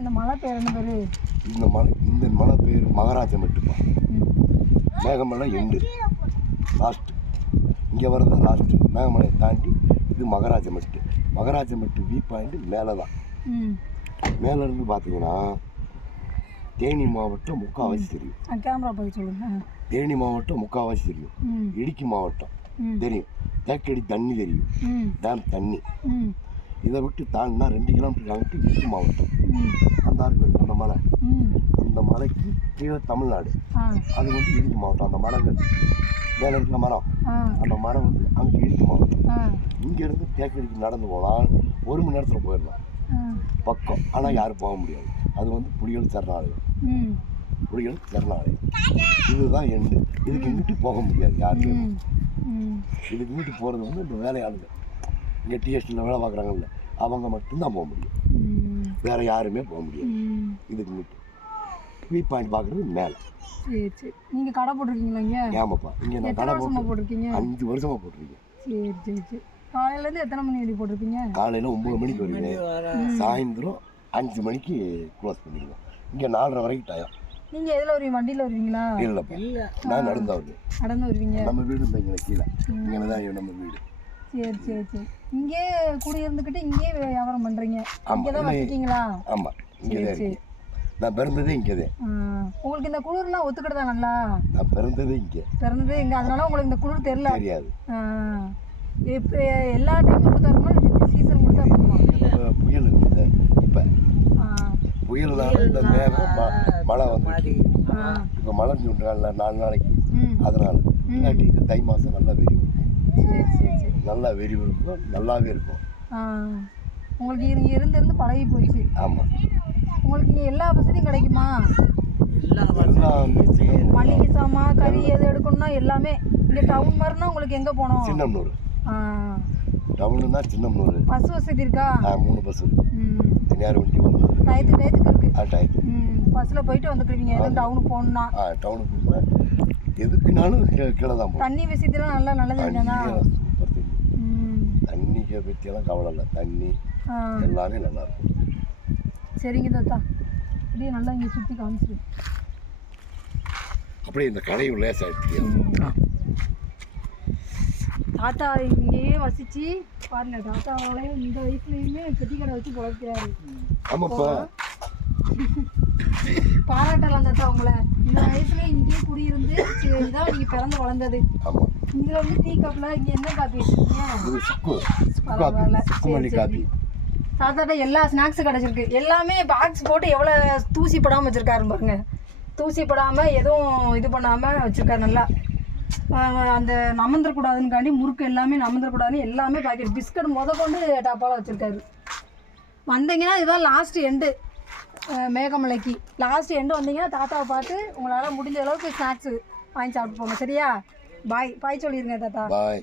இந்த மலை பேர் என்ன பேர்? இந்த மலை பேர் மகாராஜமெட்டுப்பா. மேகமலை எண்டு லாஸ்ட்டு, இங்கே வர்றது லாஸ்ட்டு. மேகமலையை தாண்டி இது மகாராஜமெட்டு. மகாராஜமெட்டு வியூ பாயிண்ட்டு மேலே தான். மேலேருந்து பார்த்தீங்கன்னா தேனி மாவட்டம் முக்கால்வாசி தெரியும். கேமரா போய் சொல்லுங்க. தேனி மாவட்டம் முக்கால்வாசி தெரியும். இடுக்கி மாவட்டம் தெரியும். தேக்கடி தண்ணி தெரியும், டேம் தண்ணி. இதை விட்டு தாண்டினா 2 கிலோமீட்டர் ஆகிட்டு இடுக்கி மாவட்டம். அந்த ஆறு அந்த மலை, அந்த மலைக்கு கீழே தமிழ்நாடு. அது வந்து இடுக்கி மாவட்டம். அந்த மரங்கள் மேலே இருக்கிற மரம், அந்த மரம் வந்து அங்கே இடுக்கி மாவட்டம். இங்கேருந்து தேக்கடிக்கு நடந்து போனால் 1 மணி நேரத்தில் போயிடலாம் பக்கம். ஆனால் யாரும் போக முடியாது. அது வந்து புலிகள் சரணாலயம். புலிகள் சரணாலயம் இதுதான் எண்டு. இதுக்கு இங்கிட்டு போக முடியாது யாருமே. இதுக்கு இங்கிட்டு போகிறது வந்து இந்த வேலையாளுங்க, இங்கே டிஎஸ்டியில் வேலை பார்க்குறாங்கல்ல, அவங்க மட்டும்தான் போக முடியும். வேறு யாருமே போக முடியாது. இதுக்கு இங்கிட்டு வியூ பாயிண்ட் பார்க்குறது மேலே. சரி சரி. நீங்கள் கடை போட்டிருக்கீங்களா இங்கே? ஆமாப்பா, இங்கே நான் கடை போட்டிருக்கீங்க. 5 வருஷமாக போட்டிருக்கேன். சரி சரி சரி. காலையிலேருந்து எத்தனை மணி வரைக்கும் போட்டிருப்பீங்க? காலையில் 9 மணிக்கு வருவேன், சாயந்தரம் 5 மணிக்கு க்ளோஸ் பண்ணிடுவோம். இங்கே 4:30 வரைக்கும் டயம். நீங்கள் எதில் வருவீங்க? வண்டியில் வருவீங்களா? இல்லைப்பா, நான் நடந்து வருவேன். நடந்து வருவீங்க? நம்ம வீடு இந்த இங்கே கீழே, இங்கே தான் நம்ம வீடு. சரி சரி சரி. இங்கே குடியிருந்துக்கிட்டு இங்கே வியாபாரம் பண்ணுறீங்க? இங்கே தான் வச்சுருக்கீங்களா? ஆமாம், இங்கே தான் இருக்கு. நான் பிறந்ததே இங்கே தான். உங்களுக்கு இந்த குளிர்லாம் ஒத்துக்கிட்டதா? நல்லா, நான் பிறந்ததே இங்கே. பிறந்ததே இங்கே, அதனால உங்களுக்கு இந்த குளிர் தெரியாது. இப்போ எல்லா டைமும் கொடுத்தா இருக்குமா? சீசன் கொடுத்தா இருக்குமா? புயல் இருக்குது இப்போ. புயல்னால இந்த மேகம் மழை வந்துச்சு. இப்போ மழை சொல்கிறாங்கல்ல 4 நாளைக்கு, அதனால இல்லாட்டி இது தை மாதம் நல்லா வெறிவு இருக்கும். நல்லா வெறிவு இருக்கும், நல்லாவே இருக்கும். உங்களுக்கு இருந்து பழகி போச்சு. ஆமாம். உங்களுக்கு இங்கே எல்லா வசதியும் கிடைக்குமா? எல்லாமே மளிகை சாமான், கறி எது எடுக்கணும்னா எல்லாமே. இங்கே டவுன் மாதிரினா உங்களுக்கு எங்கே போகணும்? சின்னம்னூர். டவுனுன்னா சின்னம்னூர். பஸ் வசதி இருக்கா? 3 பஸ் தனியார் வண்டி ஒன்று டயத்துக்கு இருக்கு. டயத்துக்கு பஸ்ஸில் போயிட்டு வந்துக்குருவீங்க எதுவும் டவுனுக்கு போகணுன்னா? டவுனுக்கு போனால் எதுக்குனாலும் கீழே தான் போகும். தண்ணி வசதியெல்லாம் நல்லது இல்லைன்னா? சூப்பர் தண்ணி. தண்ணிக்கு பற்றியெல்லாம் கவலை இல்லை, தண்ணி எல்லாமே நல்லாயிருக்கும். சரிங்க தாத்தா, அப்படியே நல்லா இங்கே சுற்றி காமிச்சிரு. அப்படியே இந்த கடையும் லேசாகிடுச்சு. தாத்தா இங்கேயே வசிச்சு பாருங்க. தாத்தாவால இந்த வயசுலையுமே பெட்டி கடை வச்சு பொழைக்கிறாரு. ஆமாப்பா, பாராட்டலாம் தாத்தா உங்களை. இந்த வயசுல இங்கேயே குடியிருந்து இதான் நீங்கள் பிறந்து வளர்ந்தது. இதில் வந்து டீ கப்பில் இங்கே என்ன காப்பி வச்சுருக்கீங்க? பரவாயில்ல. சரி சரி. தாத்தாட்ட எல்லா ஸ்நாக்ஸும் கிடச்சிருக்கு. எல்லாமே பாக்ஸ் போட்டு எவ்வளோ தூசி படாமல் வச்சுருக்காரு பாருங்க. தூசி படாமல் எதுவும் இது பண்ணாமல் வச்சுருக்காரு. நல்லா அந்த நமந்துடக்கூடாதுன்னுக்காண்டி முறுக்கு எல்லாமே நமந்துடக்கூடாதுன்னு எல்லாமே பாக்கெட் பிஸ்கட் கொண்டு டாப்பால் வச்சுருக்காரு. வந்தீங்கன்னா இதுதான் லாஸ்ட் எண்டு. மேகமலைக்கு லாஸ்ட் எண்டு வந்தீங்கன்னா தாத்தாவை பார்த்து உங்களால் முடிஞ்ச அளவுக்கு ஸ்நாக்ஸு வாங்கி சாப்பிட்டு போங்க. சரியா? பாய் சொல்லிடுங்க தாத்தா. பாய்.